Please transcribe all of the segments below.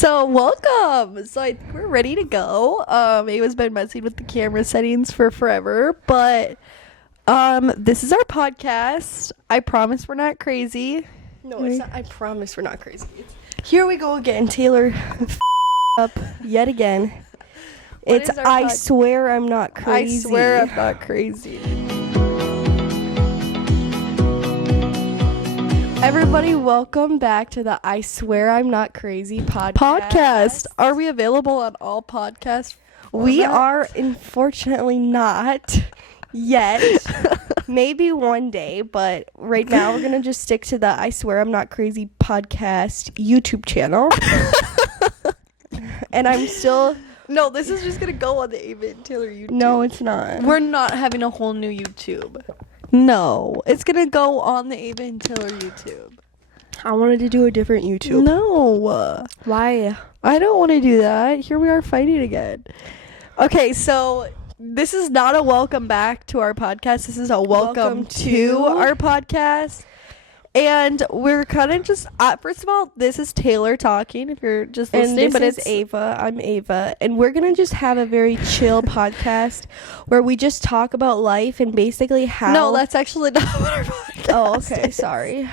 So welcome. So I think we're ready to go. Ava's been messing with the camera settings for forever, but this is our podcast. I promise we're not crazy. No, it's not. I promise we're not crazy. Here we go again. Taylor up yet again. It's I swear I'm not crazy. I swear I'm not crazy. Everybody, welcome back to the I Swear I'm Not Crazy podcast. Are we available on all podcasts? We are, unfortunately, not yet. Maybe one day, but right now we're going to just stick to the I Swear I'm Not Crazy podcast YouTube channel. And I'm still... No, this is just going to go on the Ava and Taylor YouTube. No, it's not. We're not having a whole new YouTube. No, it's going to go on the Ava and Taylor YouTube. I wanted to do a different YouTube. No. Why? I don't want to do that. Here we are fighting again. Okay, so this is not a welcome back to our podcast. This is a welcome to our podcast. And we're kind of just, first of all, this is Taylor talking, if you're just listening. And this is Ava. I'm Ava. And we're going to just have a very chill podcast where we just talk about life and basically how... No, that's actually not what our podcast Oh, okay. is. Sorry.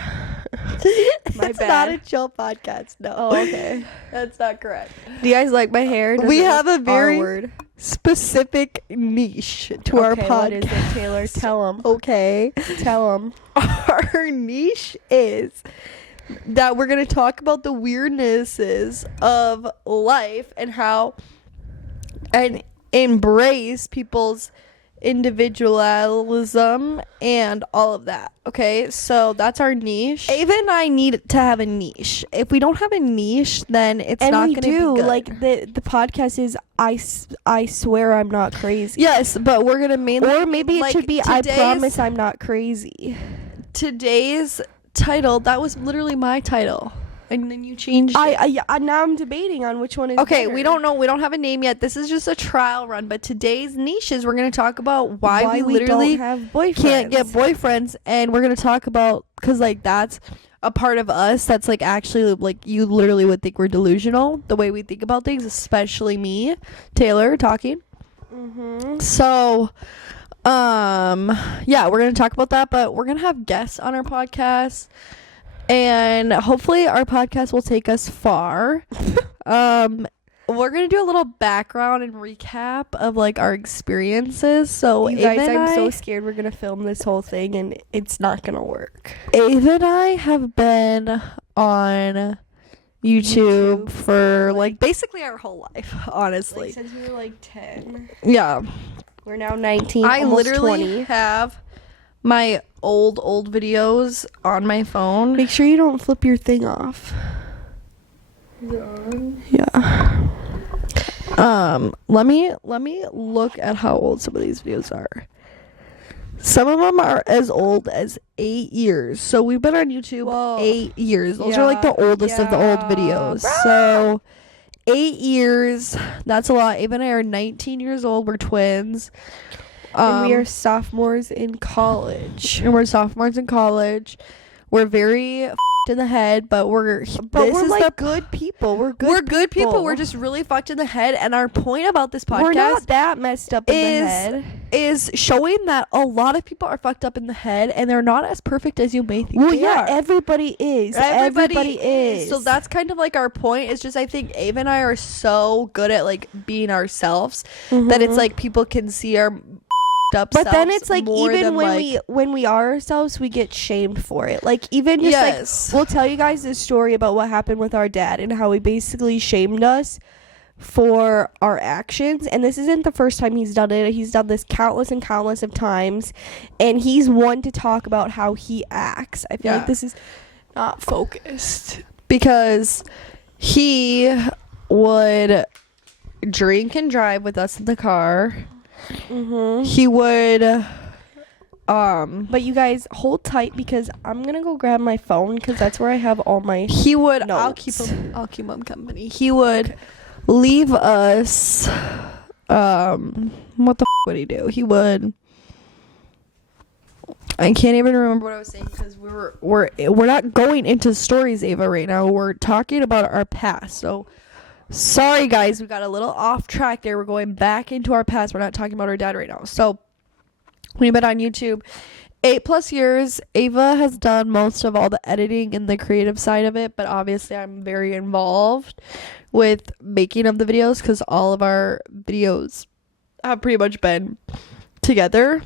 My It's bad. not a chill podcast. No. Oh, okay. That's not correct. Do you guys like my hair? We have a very word. specific niche to our podcast. What is it, Taylor? Tell them. Okay. Tell them. Our niche is that we're going to talk about the weirdnesses of life and how and embrace people's individualism and all of that. Okay, so that's our niche. Ava and I need to have a niche. If we don't have a niche, then it's And not we going to be do. good. Like, the podcast is I swear I'm not crazy. Yes, but we're going to mainly... Or maybe it should be I promise I'm not crazy. Today's title, that was literally my title. And then you changed it. I now I'm debating on which one is Okay, better. we don't know. We don't have a name yet. This is just a trial run. But today's niche is we're going to talk about why we literally don't have boyfriends. can't get boyfriends. And we're going to talk about, because, like, that's a part of us that's, like, actually, like, you literally would think we're delusional, the way we think about things, especially me, Taylor, talking. Mm-hmm. So, yeah, we're going to talk about that. But we're going to have guests on our podcast. And hopefully our podcast will take us far. We're going to do a little background and recap of, like, our experiences. So, You guys, Ava I'm so scared we're going to film this whole thing and it's not going to work. Ava and I have been on YouTube for, like, basically our whole life, honestly. Like, since we were, like, 10. Yeah. We're now 19, I almost literally 20. have my old videos on my phone. Make sure you don't flip your thing off. Is it on? Yeah. Let me look at how old some of these videos are. Some of them are as old as 8 years. So we've been on YouTube 8 years. Those are like the oldest of the old videos. So 8 years, that's a lot. Ava and I are 19 years old. We're twins. And we are sophomores in college. And we're sophomores in college. We're very in the head, but we're like good people. We're good people. We're just really fucked in the head. And our point about this podcast we're not that messed up in the head. Is showing that a lot of people are fucked up in the head and they're not as perfect as you may think. Well, they yeah, are. Everybody is. Everybody is. So that's kind of like our point. It's just I think Ava and I are so good at, like, being ourselves that it's like people can see our up but then it's like even than, when we are ourselves, we get shamed for it. Like, even just like we'll tell you guys this story about what happened with our dad and how he basically shamed us for our actions. And this isn't the first time he's done it. He's done this countless and countless of times, and he's one to talk about how he acts. I feel like this is not focused because he would drink and drive with us in the car. Mm-hmm. He would but you guys hold tight because I'm gonna go grab my phone because that's where I have all my I'll keep him company. He would leave us what the would he do? He would I can't even remember what I was saying because we're not going into stories, Ava, right now. We're talking about our past. So Sorry, guys, we got a little off track there. We're going back into our past. We're not talking about our dad right now. So, we've been on YouTube 8+ years. Ava has done most of all the editing and the creative side of it, but obviously I'm very involved with making of the videos because all of our videos have pretty much been together.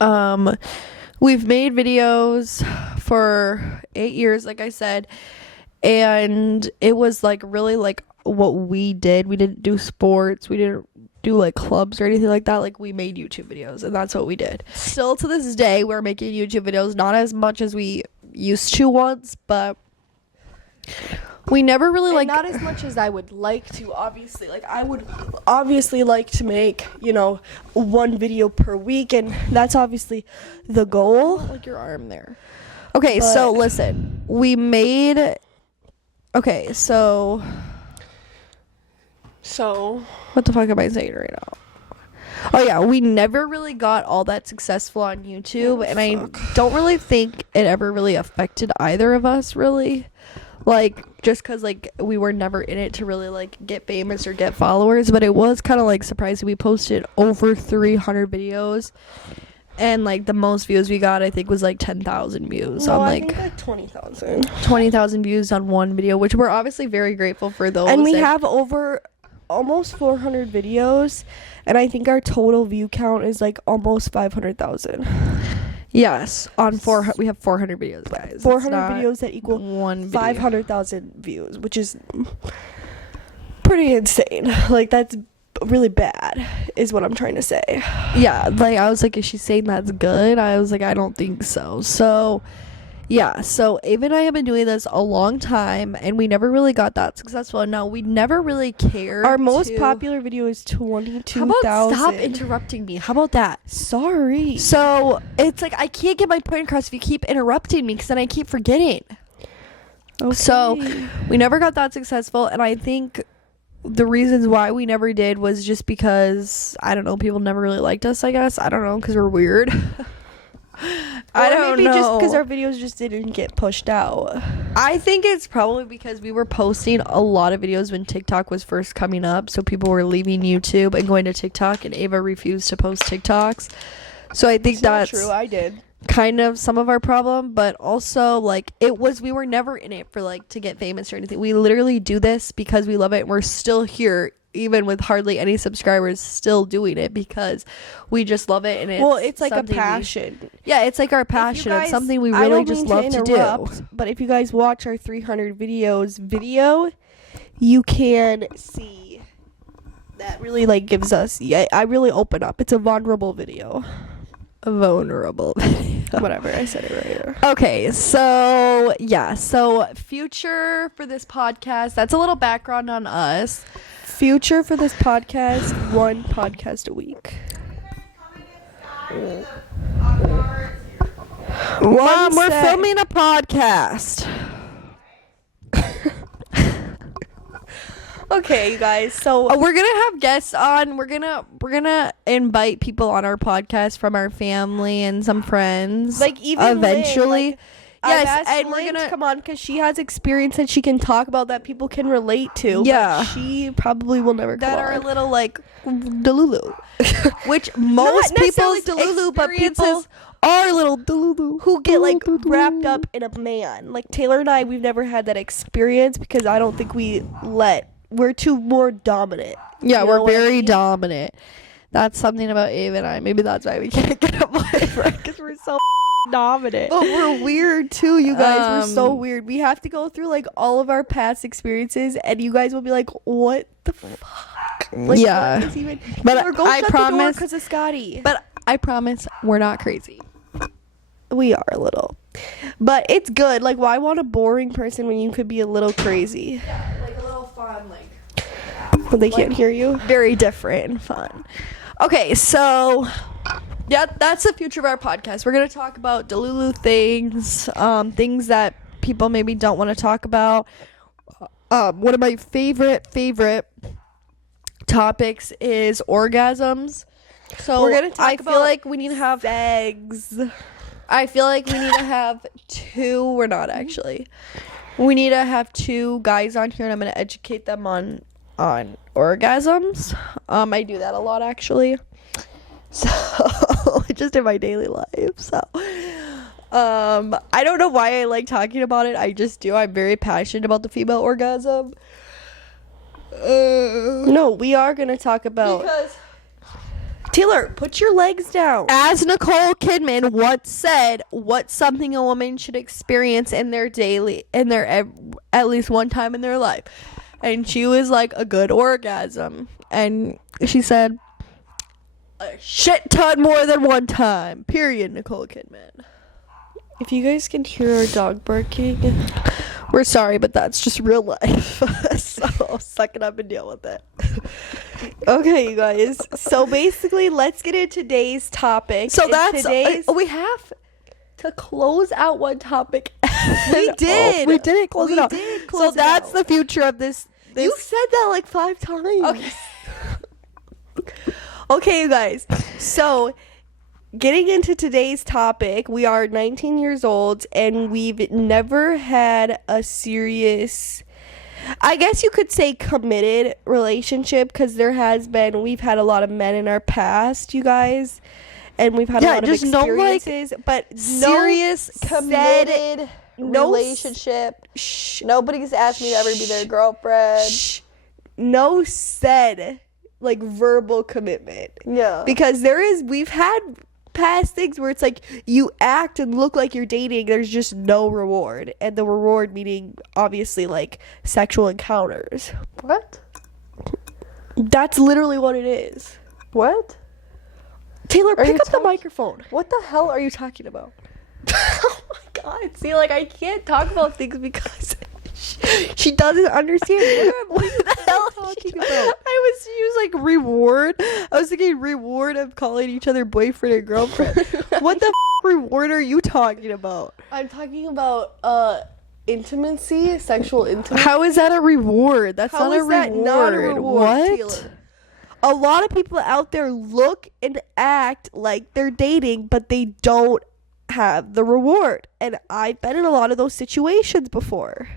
We've made videos for 8 years, like I said, and it was like really like what we did. We didn't do sports, we didn't do like clubs or anything like that. Like, we made YouTube videos, and that's what we did. Still to this day, we're making YouTube videos, not as much as we used to once, but we never really like, not as much as I would like to, obviously. Like, I would obviously like to make, you know, one video per week, and that's obviously the goal. like your arm there. Okay, so listen, we made, okay, so what the fuck am I saying right now? Oh yeah, we never really got all that successful on YouTube, and I don't really think it ever really affected either of us, really. Like, just because, like, we were never in it to really, like, get famous or get followers, but it was kind of, like, surprising. We posted over 300 videos, and, like, the most views we got, I think, was, like, 10,000 views on, I like, think like 20,000. 20,000 views on one video, which we're obviously very grateful for those. And we have over almost 400 videos, and I think our total view count is like almost 500,000. Yes, on 400, we have 400 videos, guys. 400 videos that equal one video. 500,000 views, which is pretty insane. Like, that's really bad, is what I'm trying to say. Yeah, like, I was like, is she saying that's good? I was like, I don't think so. So, yeah, so Ava and I have been doing this a long time, and we never really got that successful. And no, we never really cared. Our most popular video is 22,000. How about stop interrupting me? How about that? Sorry. So, it's like, I can't get my point across if you keep interrupting me, because then I keep forgetting. Okay. So, we never got that successful, and I think the reasons why we never did was just because, I don't know, people never really liked us, I guess. I don't know, because we're weird. I don't maybe know. just because our videos just didn't get pushed out. I think it's probably because we were posting a lot of videos when TikTok was first coming up, so people were leaving YouTube and going to TikTok, and Ava refused to post TikToks. So I think that's true. I did. kind of some of our problem, but also, like, we were never in it for, like, to get famous or anything. We literally do this because we love it, and we're still here even with hardly any subscribers, still doing it because we just love it. And it's like a passion. It's like our passion. It's something we really just love to do. But if you guys watch our 300 videos video, you can see that really, like, gives us, I really open up. It's a vulnerable video. Whatever, I said it right. Okay, so future for this podcast, that's a little background on us. Future for this podcast, 1 podcast a week. Mom, we're filming a podcast. Okay, you guys. So we're gonna have guests on. We're gonna invite people on our podcast from our family and some friends. Like, even eventually. Lynn, yes, and we're gonna come on because she has experience that she can talk about that people can relate to. Yeah, but she probably will never come that on. are a little like Delulu, which most people like Delulu, but people are little Delulu who get like wrapped up in a man. Like Taylor and I, we've never had that experience because I don't think we're too more dominant. Yeah, we're very dominant. That's something about Ava and I. Maybe that's why we can't get a boyfriend, because we're so dominant. But we're weird too, you guys. We're so weird. We have to go through like all of our past experiences, and you guys will be like, "What the fuck?" Like, yeah. what is even? But I promise, because of Scotty. But I promise, we're not crazy. We are a little, but it's good. Like, why want a boring person when you could be a little crazy? Yeah, like a little fun, like. But they can't hear you. Very different and fun. Okay, so yeah, that's the future of our podcast. We're gonna talk about Delulu things, things that people maybe don't want to talk about. One of my favorite topics is orgasms. So we're gonna talk about. I feel like we need to have sex. I feel like we need to have 2. We're not actually. We need to have 2 guys on here, and I'm gonna educate them on orgasms. I do that a lot, actually. So just in my daily life. So I don't know why I like talking about it. I just do. I'm very passionate about the female orgasm. No, we are gonna talk about, because Taylor, put your legs down. as Nicole Kidman once said, what's something a woman should experience in their at least one time in their life? And she was like, a good orgasm. And she said, a shit ton more than one time. Period, Nicole Kidman. If you guys can hear our dog barking, We're sorry, but that's just real life. So suck it up and deal with it. okay, you guys. So basically, let's get into today's topic. So And that's today's. we have to close out one topic. We did. We didn't close it out. close So that's it the future of this. You said that like 5 times. Okay. Okay, you guys. So, getting into today's topic, we are 19 years old and we've never had a serious, I guess you could say, committed relationship, because we've had a lot of men in our past, you guys, and we've had a lot of just no, like, experiences, but serious committed no relationship. Nobody's asked me to ever be their girlfriend. No said like verbal commitment. Yeah. Because we've had past things where it's like you act and look like you're dating, there's just no reward, and the reward meaning obviously like sexual encounters. What? That's literally what it is. What? Taylor, Are pick you up the microphone. What the hell are you talking about? Oh my god. See, like, I can't talk about things because she doesn't understand. What the hell are you talking about? She was like reward. I was thinking reward of calling each other boyfriend and girlfriend. What the reward are you talking about? I'm talking about intimacy, sexual intimacy. How is that a reward? That's How not is a that reward. not a reward, What? Taylor? A lot of people out there look and act like they're dating, but they don't have the reward. And I've been in a lot of those situations before.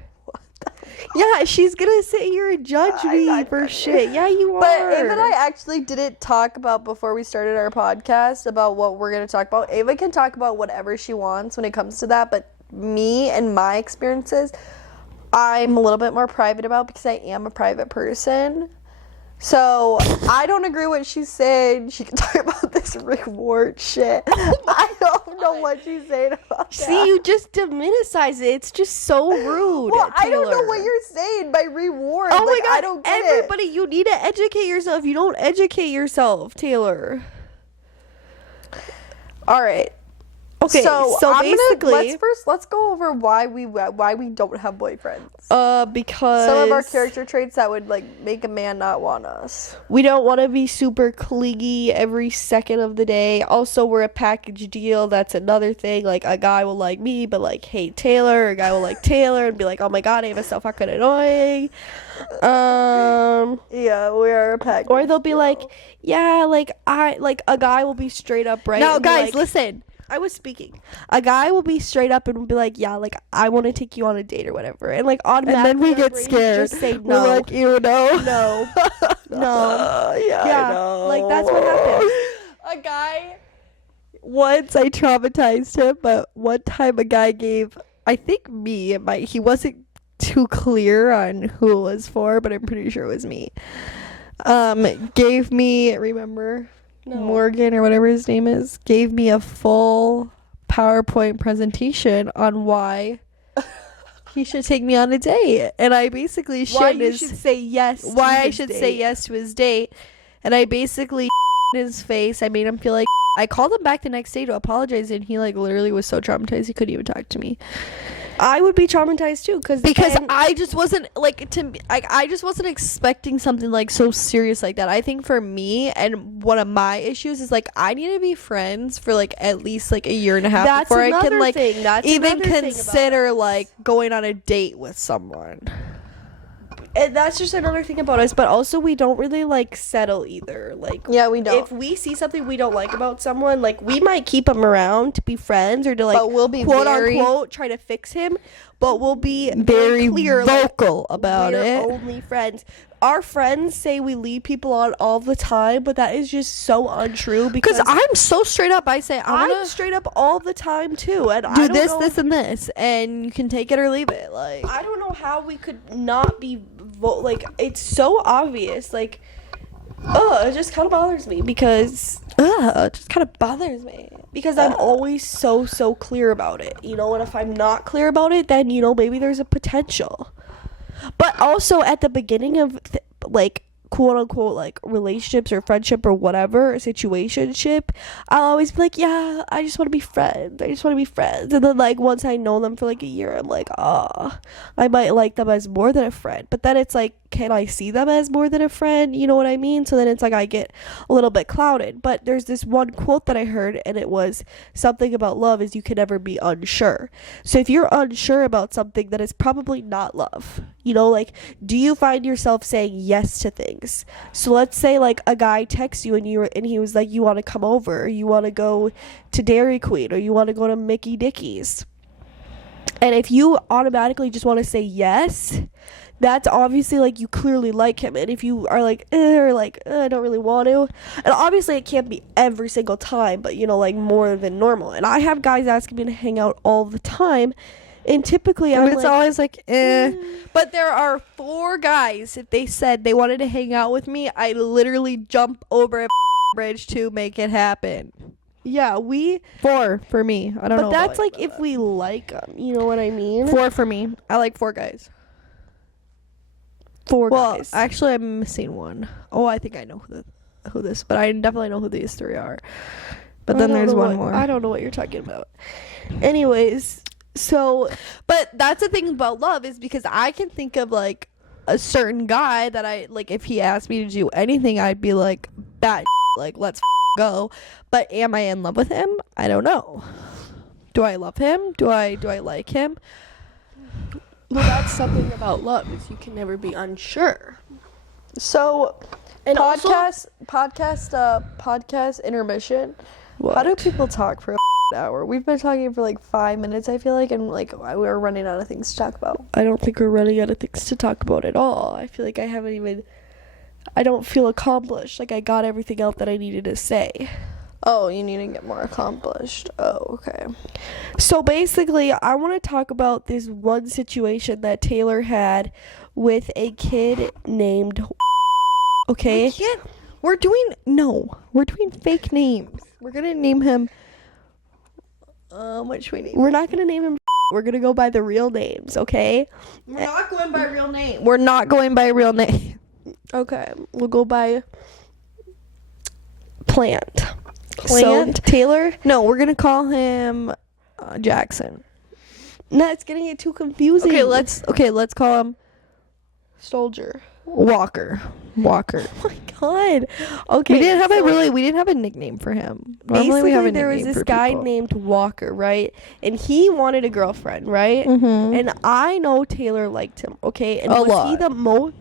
Yeah, she's gonna sit here and judge me for shit. Yeah, you are. But Ava and I actually didn't talk about, before we started our podcast, about what we're going to talk about. Ava can talk about whatever she wants when it comes to that, but me and my experiences, I'm a little bit more private about, because I am a private person. So I don't agree with what she's saying. She can talk about this reward shit. I don't know what she's saying about that. See, you just demonize it. It's just so rude. Well, I don't know Taylor. what you're saying by reward. Oh my Like, god, I don't get everybody, you need to educate yourself. You don't educate yourself, Taylor. All right. Okay, so basically, let's go over why we don't have boyfriends. Because Some of our character traits that would like make a man not want us. we don't want to be super clingy every second of the day. Also, we're a package deal. That's another thing. Like, a guy will like me, but like hate Taylor. A guy will like Taylor and be like, "Oh my god, Ava's so fucking annoying." Yeah, we are a package. Or they'll be deal. like, "Yeah, like a guy will be straight up, right?" Now, and be guys, like, listen. I was speaking. A guy will be straight up and will be like, "Yeah, like I want to take you on a date or whatever," and like automatically, And then we our get brains scared. Just say no, We're like, "You know, no, no." yeah, Yeah, I know. like, that's what happens. A guy. Once I traumatized him, but one time a guy gave, I think me, he wasn't too clear on who it was for, but I'm pretty sure it was me. Gave me, remember? No. Morgan or whatever his name is, gave me a full PowerPoint presentation on why he should take me on a date, and I basically Why you should say yes? why to I his should date. say yes to his date, and I basically in his face. I made him feel like I called him back the next day to apologize, and he like literally was so traumatized he couldn't even talk to me. I would be traumatized too, because I just wasn't like I just wasn't expecting something like so serious like that. I think for me, and one of my issues is like I need to be friends for like at least like a year and a half that's before I another can like thing. That's even another thing about consider us. like going on a date with someone. And that's just another thing about us. But also, we don't really like settle either. Like, Yeah, we don't. if we see something we don't like about someone, like we might keep them around to be friends or to like But we'll be quote very- unquote try to fix him. but we'll be very clear, vocal about we're it. only friends. Our friends say we lead people on all the time, but that is just so untrue because I'm so straight up. I say I'm straight up all the time too, and do I don't this, know, this, and this, and you can take it or leave it. Like, I don't know how we could not be like, it's so obvious. Like, it just kind of bothers me because it just kind of bothers me. because I'm always so clear about it, you know. And if I'm not clear about it, then, you know, maybe there's a potential. But also at the beginning of like quote unquote like relationships or friendship or whatever situationship, I'll always be like, yeah, I just want to be friends. And then like once I know them for like a year, I'm like, I might like them as more than a friend. But then it's like, can I see them as more than a friend? You know what I mean? So then it's like I get a little bit clouded. But there's this one quote that I heard, and it was something about love is you can never be unsure. So if you're unsure about something, that is probably not love. You know, like, do you find yourself saying yes to things? So let's say like a guy texts you and he was like, you want to come over, or you want to go to Dairy Queen, or you want to go to Mickey Dickey's. And if you automatically just want to say yes, that's obviously like you clearly like him. And if you are like, I don't really want to, and obviously it can't be every single time, but you know, like more than normal. And I have guys asking me to hang out all the time, and typically it's like, always like, But there are 4 guys. If they said they wanted to hang out with me, I literally jump over a bridge to make it happen. Yeah, 4 for me. I don't know. But that's like if we like them. You know what I mean? 4 for me. I like 4 guys. 4 well, guys. Actually, I'm missing one. Oh, I think I know who this, but I definitely know who these 3 are. But then there's one more. I don't know what you're talking about. Anyways, so, but that's the thing about love is because I can think of like a certain guy that I like. If he asked me to do anything, I'd be like, that like let's go. But am I in love with him? I don't know. Do I love him? Do I like him? Well, that's something about love is you can never be unsure. So, and podcast intermission. What? How do people talk for an hour? We've been talking for like 5 minutes, I feel like, and like we're running out of things to talk about. I don't think we're running out of things to talk about at all. I feel like I don't feel accomplished. Like I got everything out that I needed to say. Oh, you need to get more accomplished. Oh, okay. So basically, I want to talk about this one situation that Taylor had with a kid named. Okay? We're doing fake names. We're gonna name him. What should we name? We're not gonna name him. We're gonna go by the real names, okay? We're not going by real name. We're not going by real name. Okay, we'll go by Plant. So, Taylor? No, we're gonna call him Jackson. No, it's getting it too confusing. Let's call him Soldier. Walker. Oh my god. Okay. We didn't have a nickname for him. Basically, there was this guy named Walker, right? And he wanted a girlfriend, right? Mm-hmm. And I know Taylor liked him, okay? And was he the most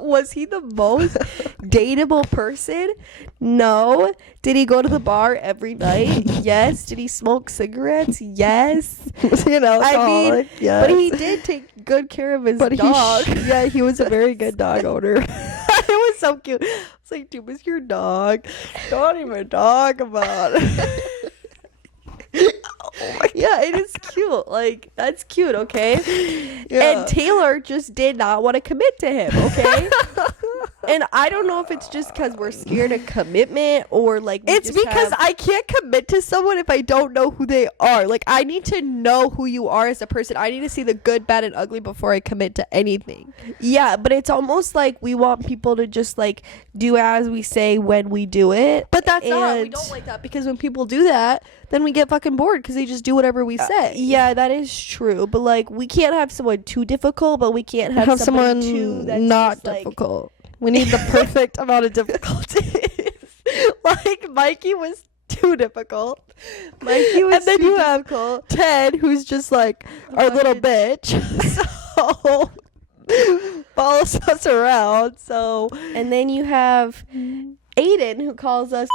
was he the most dateable person? No. Did he go to the bar every night? Yes. Did he smoke cigarettes? Yes. You know, yes. But he did take good care of his dog. He was a very good dog owner. It was so cute. It's like, dude, was your dog? Don't even talk about it. Oh my God. It is cute. Like, that's cute, okay? Yeah. And Taylor just did not want to commit to him, okay? And I don't know if it's just because we're scared of commitment or like it's because I can't commit to someone if I don't know who they are. Like, I need to know who you are as a person. I need to see the good, bad, and ugly before I commit to anything. Yeah, but it's almost like we want people to just like do as we say when we do it. But that's not. We don't like that because when people do that, then we get fucking bored because they just do whatever we say. Yeah, that is true. But like, we can't have someone too difficult, but we can't have someone too that's not difficult. We need the perfect amount of difficulties. Like, Mikey was too difficult. And then you have Ted, who's just like our little bitch. So follows us around. So, and then you have Aiden, who calls us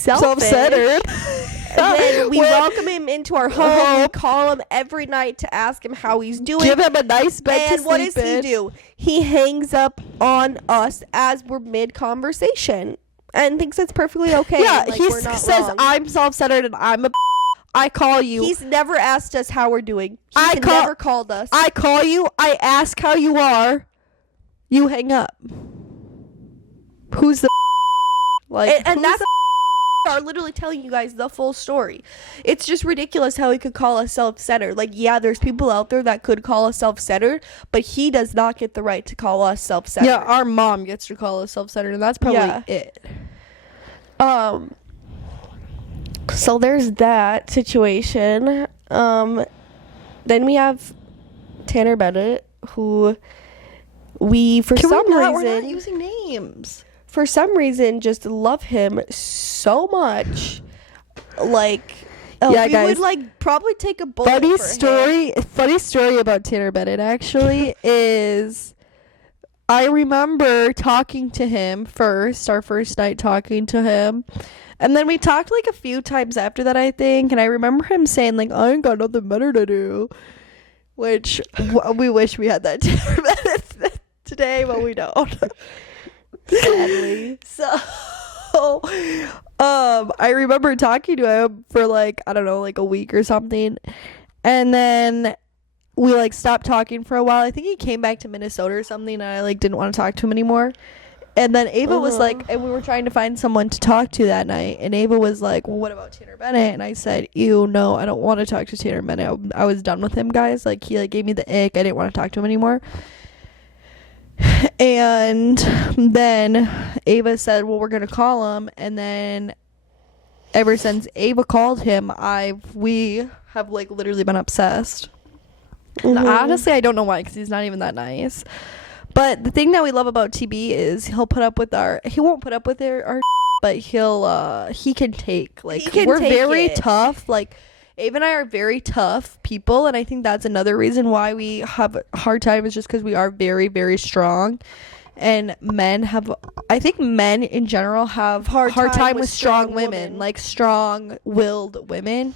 self-centered. And then we welcome him into our home. We call him every night to ask him how he's doing. Give him a nice bed to And what sleep does he in. do? He hangs up on us as we're mid-conversation and thinks it's perfectly okay. Yeah, like, he we're not says, wrong. I'm self-centered and I'm a I call you. He's never asked us how we're doing. He's never called us. I call you. I ask how you are. You hang up. Who's the like? And that's are literally telling you guys the full story. It's just ridiculous how he could call us self-centered. Like, yeah, there's people out there that could call us self-centered, but he does not get the right to call us self-centered. Yeah, our mom gets to call us self-centered, and that's probably it. So there's that situation. Then we have Tanner Bennett, who we're not using names. For some reason, just love him so much. Like, yeah, we guys, would like probably take a bullet for him. Funny story about Tanner Bennett actually is I remember talking to him our first night talking to him. And then we talked like a few times after that, I think. And I remember him saying like, I ain't got nothing better to do. Which we wish we had that Tanner Bennett today, but we don't. Sadly. So, I remember talking to him for like, I don't know, like a week or something. And then we like stopped talking for a while. I think he came back to Minnesota or something, and I like didn't want to talk to him anymore. And then Ava was like, and we were trying to find someone to talk to that night. And Ava was like, well, what about Tanner Bennett? And I said, ew, no, I don't want to talk to Tanner Bennett. I was done with him, guys. Like, he like gave me the ick. I didn't want to talk to him anymore. And then Ava said, well, we're going to call him. And then ever since Ava called him, we have like literally been obsessed. And honestly, I don't know why, because he's not even that nice. But the thing that we love about TB is he won't put up with our but he can take, like, we're very tough. Like, Ava and I are very tough people, and I think that's another reason why we have a hard time, is just because we are very, very strong. And men in general have hard time with strong women, like strong-willed women.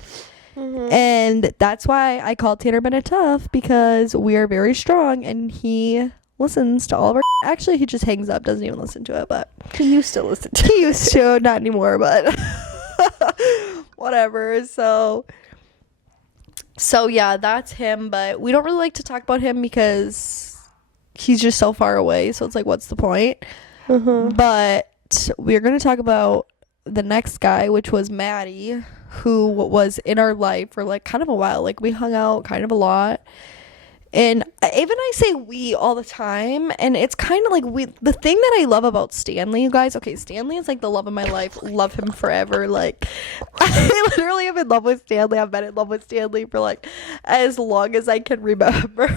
And that's why I call Tanner Bennett tough, because we are very strong, and he listens to all of our actually he just hangs up, doesn't even listen to it, but He used to listen to he used to, not anymore, but whatever. So yeah, that's him, but we don't really like to talk about him because he's just so far away, so it's like, what's the point? But we're going to talk about the next guy, which was Maddie, who was in our life for like kind of a while. Like, we hung out kind of a lot. And Ava and I say we all the time, and it's kind of like the thing that I love about Stanley, you guys, okay, Stanley is like the love of my life, love him forever. Like, I literally am in love with Stanley. I've been in love with Stanley for like as long as I can remember.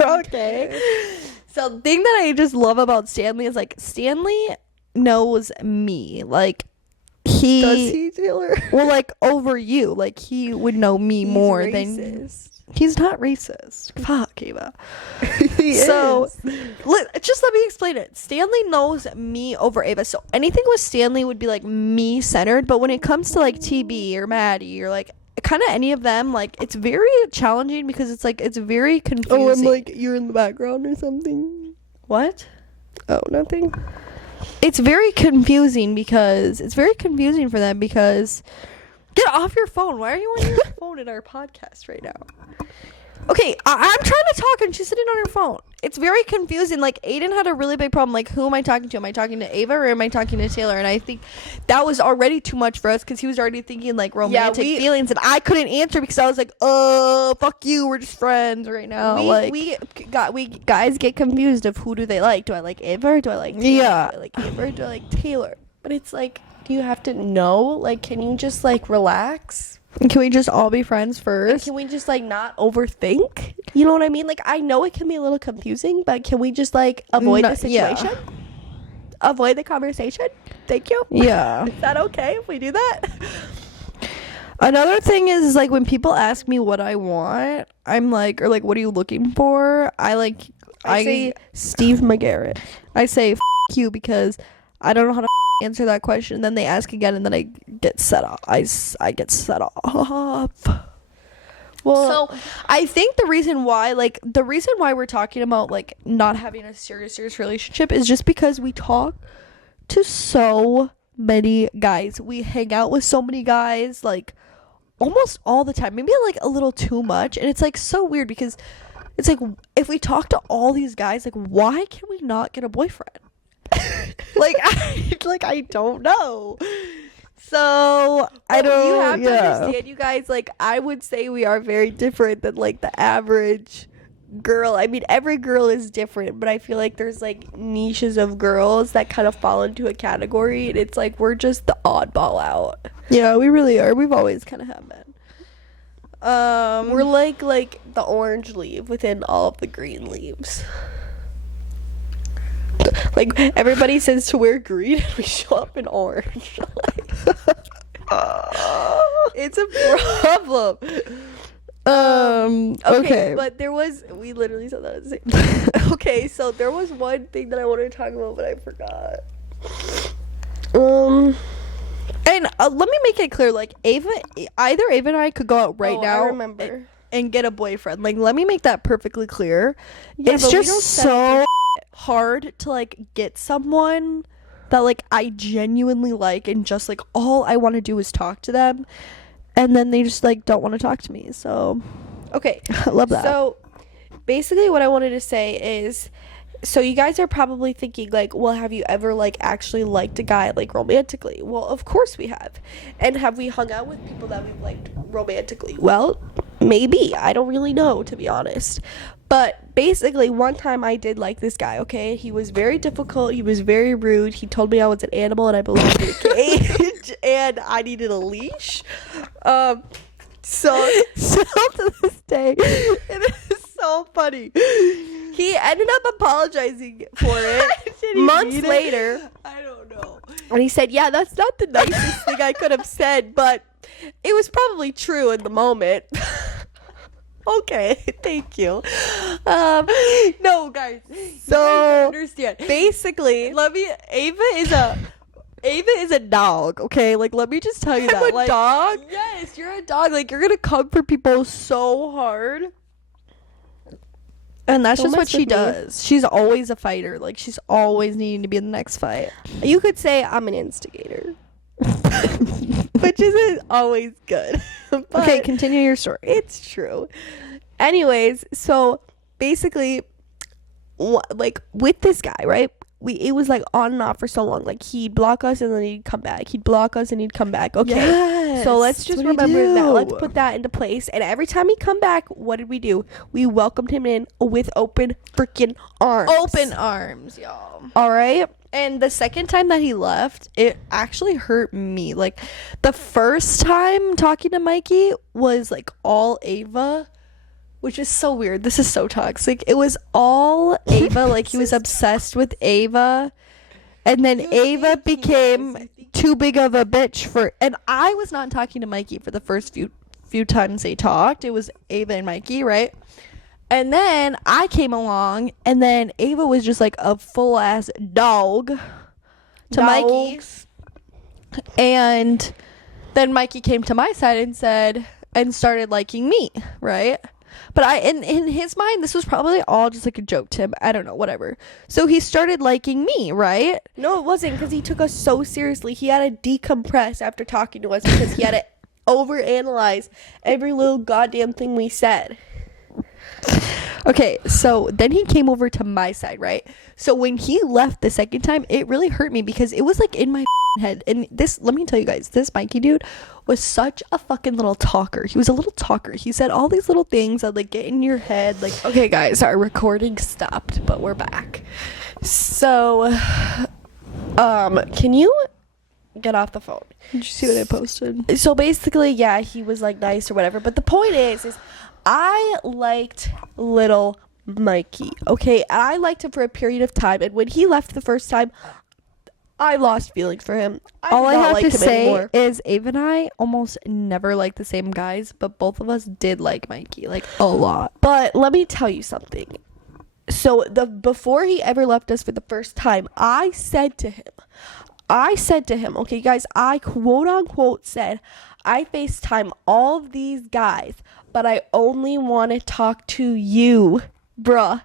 Okay, so the thing that I just love about Stanley is like Stanley knows me. Like, Does he, Taylor? Well, like, over you, like, he would know me more than. He's not racist. Fuck, Ava. So, just let me explain it. Stanley knows me over Ava. So, anything with Stanley would be, like, me-centered. But when it comes to, like, TB or Maddie or, like, kind of any of them, like, it's very challenging because it's, like, it's very confusing. Oh, I'm like, you're in the background or something? What? Oh, nothing. It's very confusing for them because... Get off your phone. Why are you on your phone in our podcast right now? Okay, I'm trying to talk and she's sitting on her phone. It's very confusing. Like, Aiden had a really big problem. Like, who am I talking to? Am I talking to Ava or am I talking to Taylor? And I think that was already too much for us because he was already thinking, like, romantic feelings. And I couldn't answer because I was like, fuck you. We're just friends right now. We guys get confused of who do they like. Do I like Ava or do I like Taylor? Yeah. Do I like Ava or do I like Taylor? But it's like, do you have to know? Like, can you just, like, relax? Can we just all be friends first? And can we just, like, not overthink? You know what I mean? Like, I know it can be a little confusing, but can we just, like, avoid the situation? Yeah. Avoid the conversation? Thank you. Yeah. Is that okay if we do that? Another thing is like, when people ask me what I want, I'm like, or like, what are you looking for? I say Steve McGarrett. I say f*** you because I don't know how to answer that question. Then they ask again, and then I get set off. I get set off. Well, so I think the reason why we're talking about like not having a serious relationship is just because we talk to so many guys. We hang out with so many guys, like almost all the time, maybe like a little too much, and it's like so weird because it's like if we talk to all these guys, like why can we not get a boyfriend? I don't know. So I don't. You have to understand, you guys. Like I would say we are very different than like the average girl. I mean, every girl is different, but I feel like there's like niches of girls that kind of fall into a category, and it's like we're just the oddball out. Yeah, we really are. We've always kind of have been. We're like the orange leaf within all of the green leaves. Like everybody says to wear green, and we show up in orange. It's a problem. Okay, but we literally said that at the same time. Okay, so there was one thing that I wanted to talk about, but I forgot. And let me make it clear, like either Ava and I could go out right now. I remember. And get a boyfriend. Like, let me make that perfectly clear. Yeah, it's just so hard to like get someone that like I genuinely like, and just like all I want to do is talk to them, and then they just like don't want to talk to me. So okay, I love that. So basically what I wanted to say is, so you guys are probably thinking like, well, have you ever like actually liked a guy like romantically? Well, of course we have. And have we hung out with people that we've liked romantically? Well, maybe. I don't really know, to be honest. But basically, one time I did like this guy, okay? He was very difficult. He was very rude. He told me I was an animal and I belonged in a cage and I needed a leash. So to this day, it is so funny. He ended up apologizing for it months later. I don't know. And he said, yeah, that's not the nicest thing I could have said, but it was probably true in the moment. Okay, thank you. No, guys. So understand. Basically, Ava is a dog, okay? Like, let me just tell you that. I'm a dog? Yes, you're a dog. Like, you're gonna come for people so hard. And that's just what she does. She's always a fighter. Like, she's always needing to be in the next fight. You could say I'm an instigator. Which isn't always good. Okay, continue your story. It's true. Anyways, so basically, like with this guy, right? It was like on and off for so long. Like he'd block us and then he'd come back. He'd block us and he'd come back. Okay, yes, so let's just remember that. Let's put that into place. And every time he'd come back, what did we do? We welcomed him in with open freaking arms. Open arms, y'all. All right. And the second time that he left, it actually hurt me. Like, the first time talking to Mikey was, like, all Ava, which is so weird. This is so toxic. It was all Ava. Like, he was obsessed with Ava. And then Ava became too big of a bitch for... And I was not talking to Mikey for the first few times they talked. It was Ava and Mikey, right? And then I came along, and then Ava was just like a full ass dog to Mikey. And then Mikey came to my side and started liking me, right? But in his mind, this was probably all just like a joke to him. I don't know, whatever. So he started liking me, right? No, it wasn't, because he took us so seriously. He had to decompress after talking to us because he had to overanalyze every little goddamn thing we said. Okay, so then he came over to my side, right? So when he left the second time, it really hurt me because it was like in my head. And this, let me tell you guys, this Mikey dude was such a fucking little talker. He was a little talker. He said all these little things that like get in your head. Like, okay, guys, our recording stopped, but we're back. So, can you get off the phone? Did you see what I posted? So basically, yeah, he was like nice or whatever. But the point is I liked little Mikey, okay? And I liked him for a period of time. And when he left the first time, I lost feelings for him. All I have to say is Ava and I almost never like the same guys, but both of us did like Mikey, like a lot. But let me tell you something. So before he ever left us for the first time, I said to him, I said to him, okay, guys, I quote unquote said, I FaceTime all of these guys, but I only want to talk to you, bruh.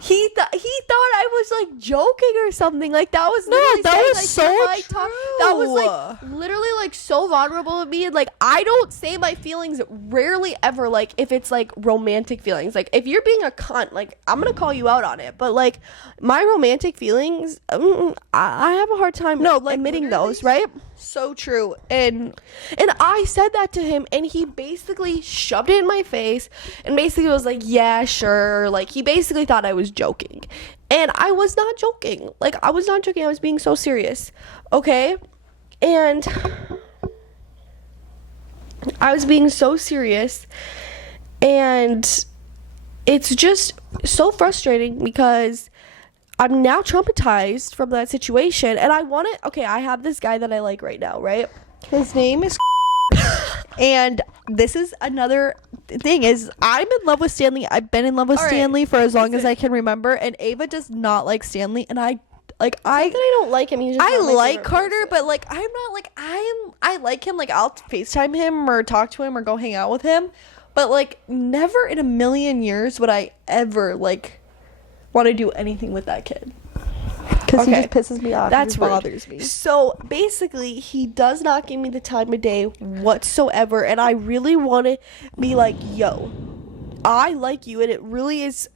He thought I was like joking or something. Like that was that was like literally like so vulnerable of me. And like I don't say my feelings rarely ever. Like if it's like romantic feelings, like if you're being a cunt, like I'm gonna call you out on it. But like my romantic feelings, I have a hard time admitting those, right? So true. And I said that to him, and he basically shoved it in my face and basically was like, yeah, sure. Like he basically thought I was joking, and I was not joking. Like I was not joking. I was being so serious. Okay. And I was being so serious, and it's just so frustrating because I'm now traumatized from that situation, and I have this guy that I like right now, right? His name is and this is another thing is I'm in love with Stanley. I've been in love with Stanley for as long as I can remember, and Ava does not like Stanley, and I don't like him. He's just I like Carter, but like I'm not like I like him. Like I'll FaceTime him or talk to him or go hang out with him, but like never in a million years would I ever like want to do anything with that kid, because he just pisses me off. That's bothers me. So basically he does not give me the time of day whatsoever, and I really want to be like, yo, I like you, and it really is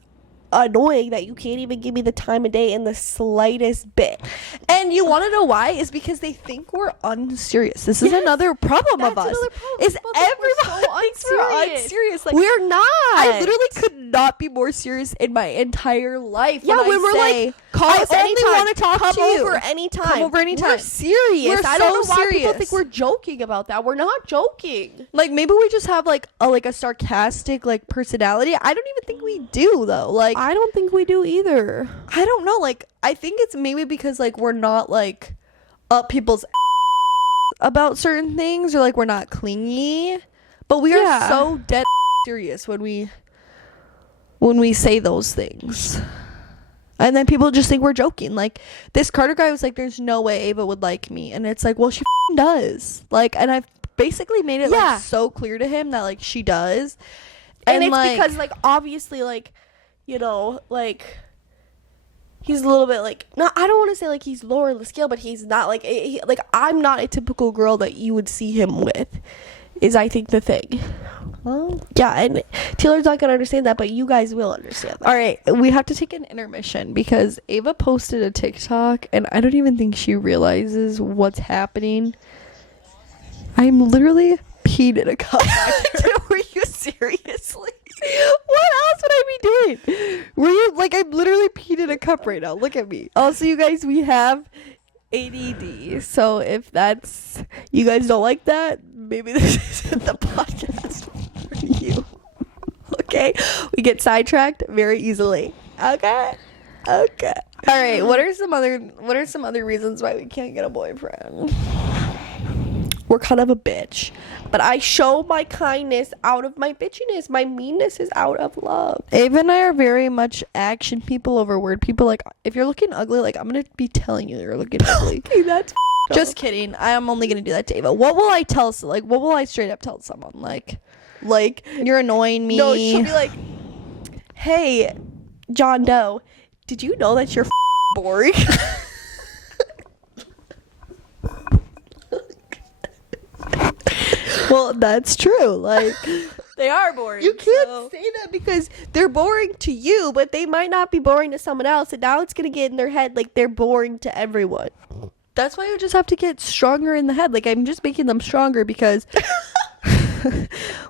annoying that you can't even give me the time of day in the slightest bit. And you want to know why? Is because they think we're unserious. This is another problem of us. Is everyone thinks we're unserious? Like we're not. I literally could not be more serious in my entire life. Yeah, when we're like, call us anytime. Want to talk to you. Come over anytime. We're serious. I don't know why people think we're joking about that. We're not joking. Like maybe we just have like a sarcastic like personality. I don't even think we do though. Like I don't think we do either. I don't know. Like I think it's maybe because like we're not like up people's about certain things, or like we're not clingy, but we are so dead serious when we say those things. And then people just think we're joking. Like this Carter guy was like, there's no way Ava would like me, and it's like, well, she does. Like, and I've basically made it like so clear to him that like she does, and it's like, because like obviously like, you know, like he's a little bit like, no, I don't want to say like he's lower in the scale, but he's not like like I'm not a typical girl that you would see him with, is I think the thing. Well, yeah, and Taylor's not gonna understand that, but you guys will understand that. All right, we have to take an intermission because Ava posted a TikTok, and I don't even think she realizes what's happening. I'm literally peed in a cup. Were you seriously? What else would I be doing? Were you like, I'm literally peed in a cup right now. Look at me. Also, you guys, we have ADD, so if that's, you guys don't like that, maybe this isn't the podcast for you. Okay, we get sidetracked very easily. Okay. All right, what are some other reasons why we can't get a boyfriend? We're kind of a bitch, but I show my kindness out of my bitchiness. My meanness is out of love. Ava and I are very much action people over word people. Like, if you're looking ugly, like, I'm gonna be telling you you're looking ugly. Okay, that's just kidding. I'm only gonna do that to Ava. What will I tell? Like, what will I straight up tell someone? Like you're annoying me. No, she'll be like, hey, John Doe, did you know that you're boring? Well, that's true. Like, they are boring. You can't say that because they're boring to you, but they might not be boring to someone else, and now it's gonna get in their head like they're boring to everyone. That's why you just have to get stronger in the head. Like, I'm just making them stronger because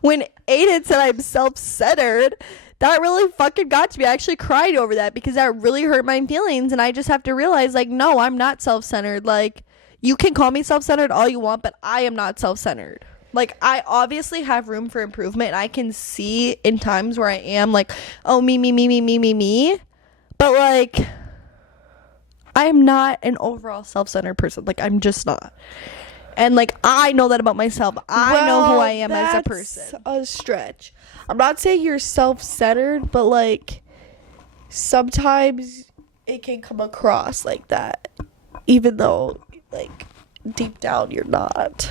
when Aiden said I'm self-centered, that really fucking got to me. I actually cried over that because that really hurt my feelings, and I just have to realize, like, no, I'm not self-centered. Like, you can call me self-centered all you want, but I am not self-centered. Like, I obviously have room for improvement, and I can see in times where I am like, oh, me. But, like, I am not an overall self-centered person. Like, I'm just not. And, like, I know that about myself. I know who I am as a person. That's a stretch. I'm not saying you're self-centered, but, like, sometimes it can come across like that. Even though like deep down you're not.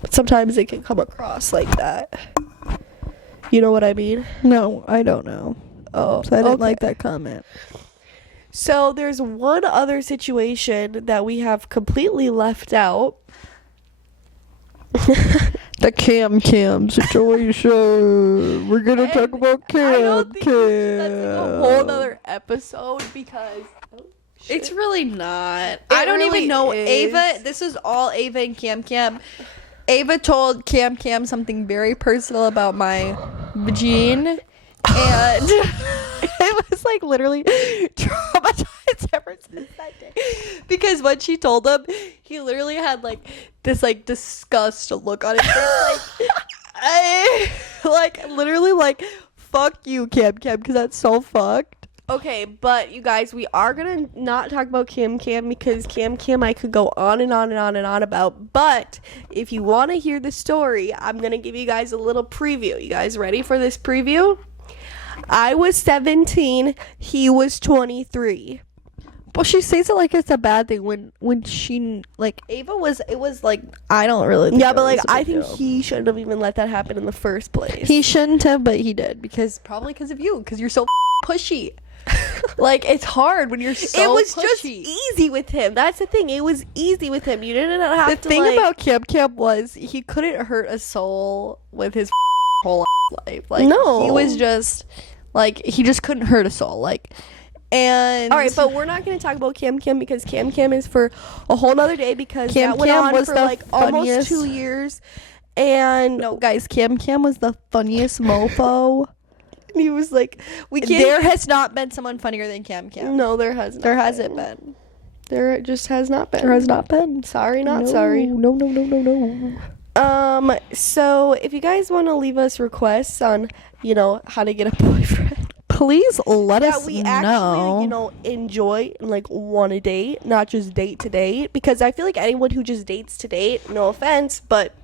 But sometimes it can come across like that. You know what I mean? No, I don't know. Oh, So I didn't okay. like that comment. So there's one other situation that we have completely left out. The cam situation. We're gonna talk about I don't think cam. that's like a whole other episode because It's really not. I I don't really even know. is. Ava, this is all Ava and Cam. Ava told Cam something very personal about my vagine. And it was like literally traumatized ever since that day. Because when she told him, he literally had like this like disgust look on his face. Like literally like, fuck you, Cam, because that's so fucked. Okay, but you guys, we are gonna not talk about Cam because Cam I could go on and on and on and on about. But if you want to hear the story, I'm gonna give you guys a little preview. You guys ready for this preview? I was 17, he was 23. Well, she says it like it's a bad thing when she like Ava was. It was like I don't really. Think Yeah, it but like was a I big think deal. he shouldn't have even let that happen in the first place. He shouldn't have, but he did probably because of you, because you're so pushy. Like it's hard when you're so. It was pushy. just easy with him. That's the thing. It was easy with him. You didn't have The to. thing like, about Cam was he couldn't hurt a soul with his whole life. Like No. he was just like he just couldn't hurt a soul. Like and all right, but we're not going to talk about Cam because Cam is for a whole nother day because Cam that went Cam on was for the like almost funniest- 2 years, and no, guys, Cam was the funniest mofo. he was like, we can't. There has not been someone funnier than Cam. No, there has not. There hasn't been. There just has not been. There has not been. Sorry, not No, sorry. No. So if you guys want to leave us requests on, how to get a boyfriend Please let that us we know. actually, enjoy and like want to date, not just date to date, because I feel like anyone who just dates to date, no offense, but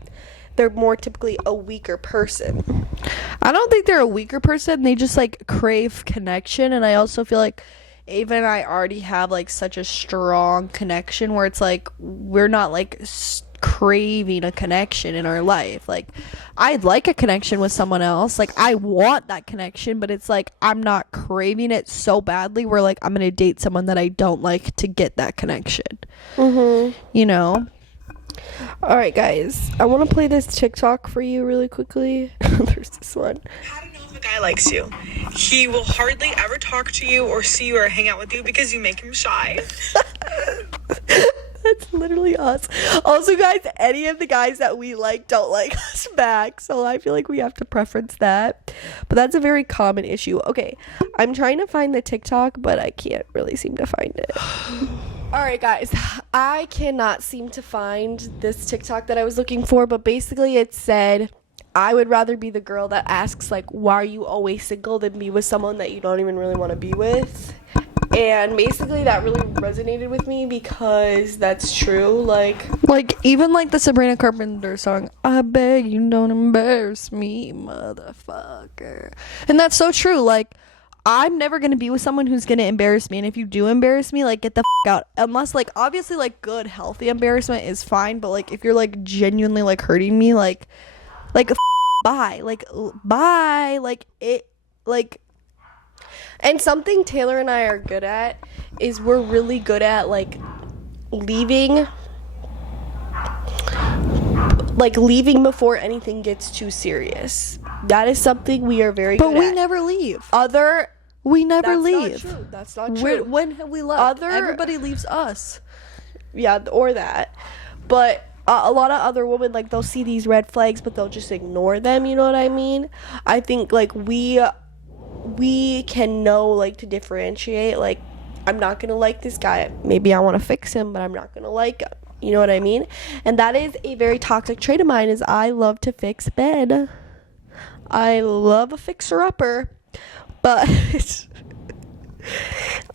they're more typically a weaker person. I don't think they're a weaker person. They just like crave connection, and I also feel like Ava and I already have like such a strong connection where it's like we're not like craving a connection in our life. Like I'd like a connection with someone else. Like I want that connection, but it's like I'm not craving it so badly where like I'm gonna date someone that I don't like to get that connection. You know? All right, guys, I want to play this TikTok for you really quickly. There's this one. How to know if a guy likes you? He will hardly ever talk to you or see you or hang out with you because you make him shy. That's literally us. Also, guys, any of the guys that we like don't like us back, so I feel like we have to preference that. But that's a very common issue. Okay, I'm trying to find the TikTok, but I can't really seem to find it. All right, guys, I cannot seem to find this TikTok that I was looking for, but basically it said, I would rather be the girl that asks, like, why are you always single than be with someone that you don't even really want to be with. And basically that really resonated with me because that's true. Like even like the Sabrina Carpenter song, I beg you don't embarrass me, motherfucker. And that's so true. Like I'm never gonna be with someone who's gonna embarrass me, and if you do embarrass me, like get the out. Unless like obviously like healthy embarrassment is fine, but like if you're like genuinely like hurting me, like bye, bye, like it, like. And something Taylor and I are good at is we're really good at like leaving before anything gets too serious. That is something we are very good at. But we never leave. We never that's leave. Not true. That's not true. When have we left? Everybody leaves us. Yeah, or that. But a lot of other women, like, they'll see these red flags, but they'll just ignore them, you know what I mean? I think, like, we can know, like, to differentiate, like, I'm not gonna like this guy. Maybe I want to fix him, but I'm not gonna like him. You know what I mean? And that is a very toxic trait of mine, is I love to fix bed. I love a fixer-upper. But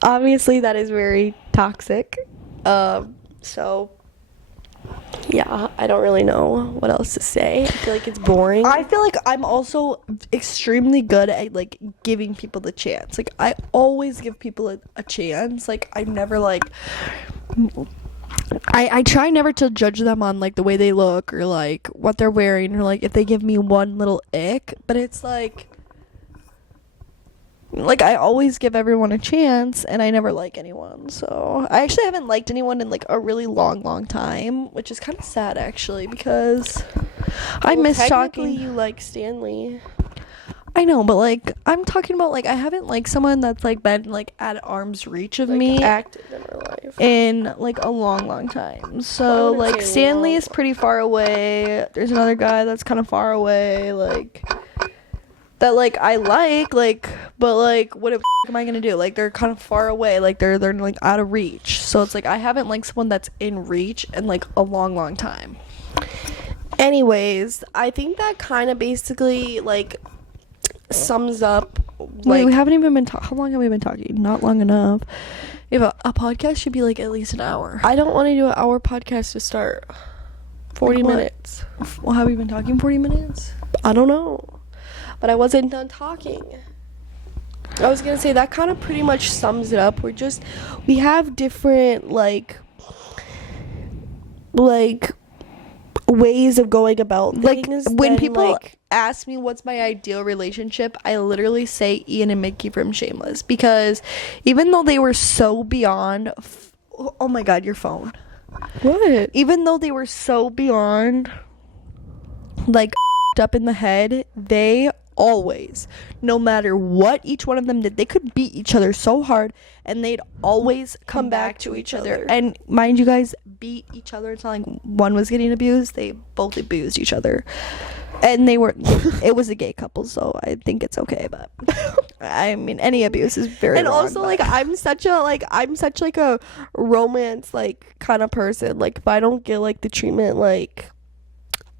obviously that is very toxic. So yeah, I don't really know what else to say. I feel like it's boring. I feel like I'm also extremely good at like giving people the chance. Like I always give people a chance. Like I never like I try never to judge them on like the way they look or like what they're wearing or like if they give me one little ick, but it's like I always give everyone a chance and I never like anyone. So I actually haven't liked anyone in like a really long time, which is kind of sad actually because I miss talking. You like Stanley. I know, but like I'm talking about like I haven't liked someone that's like been like at arm's reach of like, me active in her life in like a long time. So like Stanley is pretty far away. There's another guy that's kind of far away, like that like I like, but like what am I gonna do? Like they're kind of far away, like they're like out of reach. So it's like I haven't liked someone that's in reach in like a long time. Anyways, I think that kind of basically like sums up Wait, we haven't even been how long have we been talking? Not long enough. If a podcast should be like at least an hour. I don't want to do an hour podcast to start. 40 minutes. Well, have we been talking 40 minutes? I don't know, but I wasn't done talking. I was gonna say that kind of pretty much sums it up. We have different like ways of going about things. Like when people ask me what's my ideal relationship, I literally say Ian and Mickey from Shameless, because even though they were so beyond oh my god, your phone. What? Even though they were so beyond like up in the head, they always, no matter what each one of them did, they could beat each other so hard and they'd always come back to each other. And mind you guys, beat each other. It's not like one was getting abused, they both abused each other. And it was a gay couple, so I think it's okay, but I mean any abuse is very and wrong, also like I'm such like a romance like kind of person. Like if I don't get like the treatment, like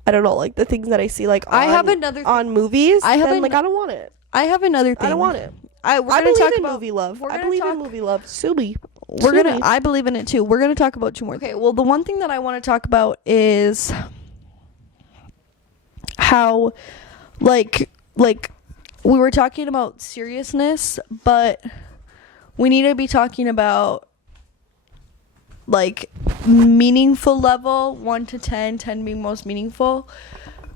I don't know, like the things that I see like I have another on movies, I don't want it. I have another thing. I don't want it. We're gonna talk about movie love. I believe in movie love. Sue me. I believe in it too. We're gonna talk about two more. Okay, well the one thing that I want to talk about is how like we were talking about seriousness, but we need to be talking about like meaningful level, 1 to 10, 10 being most meaningful.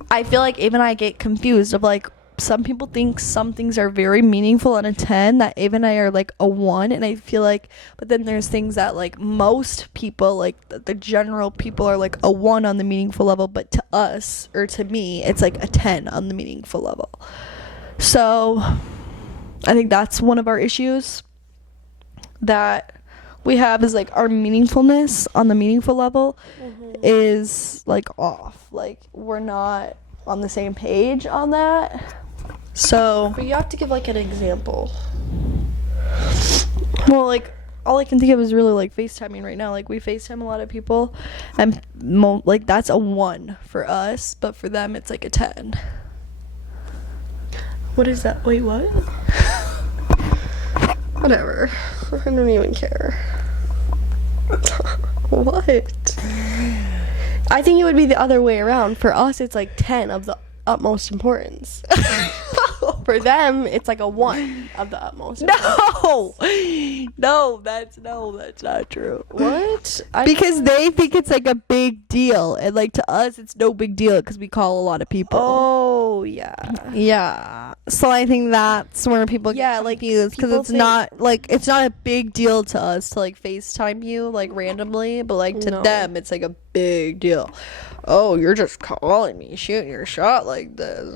I feel like Ava and I get confused of like some people think some things are very meaningful on a 10 that Ava and I are like a 1, and I feel like but then there's things that like most people like the general people are like a 1 on the meaningful level, but to us or to me it's like a 10 on the meaningful level. So I think that's one of our issues that we have is like our meaningfulness on the meaningful level is like off. Like we're not on the same page on that. So but you have to give like an example. Well, like all I can think of is really like FaceTiming right now. Like we FaceTime a lot of people and like that's a 1 for us, but for them it's like a 10. What is that? Wait, what? Whatever. I don't even care. What? I think it would be the other way around. For us, it's like 10 of the utmost importance. For them, it's like a 1 of the utmost importance. No, that's not true. What? Because they think it's like a big deal, and like to us, it's no big deal because we call a lot of people. Oh, yeah. Yeah. So I think that's where people get confused, because it's not like it's not a big deal to us to like FaceTime you like randomly, but like to them it's like a big deal. Oh, you're just calling me, shoot your shot like this.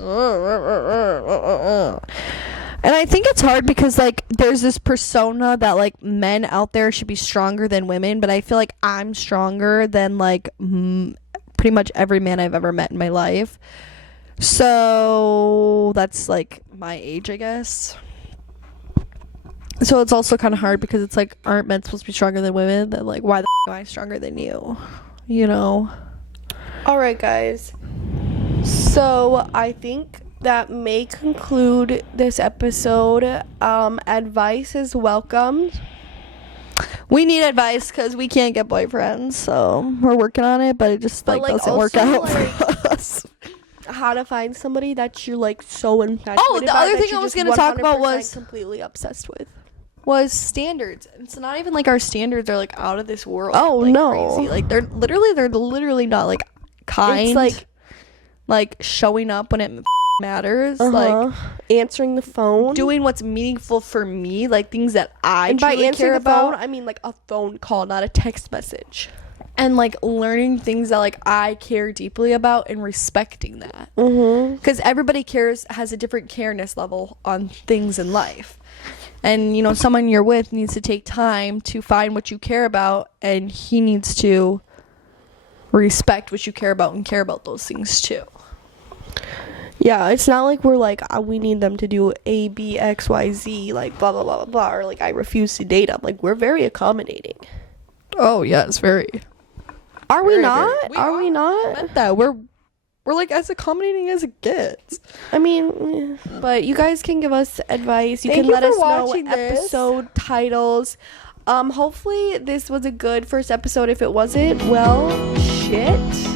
And I think it's hard because like there's this persona that like men out there should be stronger than women, but I feel like I'm stronger than like pretty much every man I've ever met in my life. So that's like my age, I guess. So it's also kind of hard because it's like, aren't men supposed to be stronger than women? Then like, why the am I stronger than you? You know? Alright, guys. So I think that may conclude this episode. Advice is welcomed. We need advice because we can't get boyfriends, so we're working on it, but it just like doesn't work out for us. How to find somebody that you're like so infatuated. Oh, the other thing I was gonna talk about was completely obsessed with. was standards. It's not even like our standards are like out of this world. Oh, like, no. crazy. Like they're literally not like kind. It's like showing up when it matters. Like answering the phone, doing what's meaningful for me, like things that I and by truly answering care the phone, about. I mean like a phone call, not a text message. And like learning things that like I care deeply about and respecting that. Because everybody has a different careness level on things in life. And you know, someone you're with needs to take time to find what you care about, and he needs to respect what you care about and care about those things too. Yeah, it's not like we're like we need them to do A, B, X, Y, Z, like blah blah blah blah blah, or like I refuse to date them. Like we're very accommodating. Oh yes, very. Are we Very, not? very. Are we not? Meant that we're like as accommodating as it gets. I mean, but you guys can give us advice. You Thank can you let for us know watching this. episode titles. Hopefully this was a good first episode. If it wasn't, well, shit.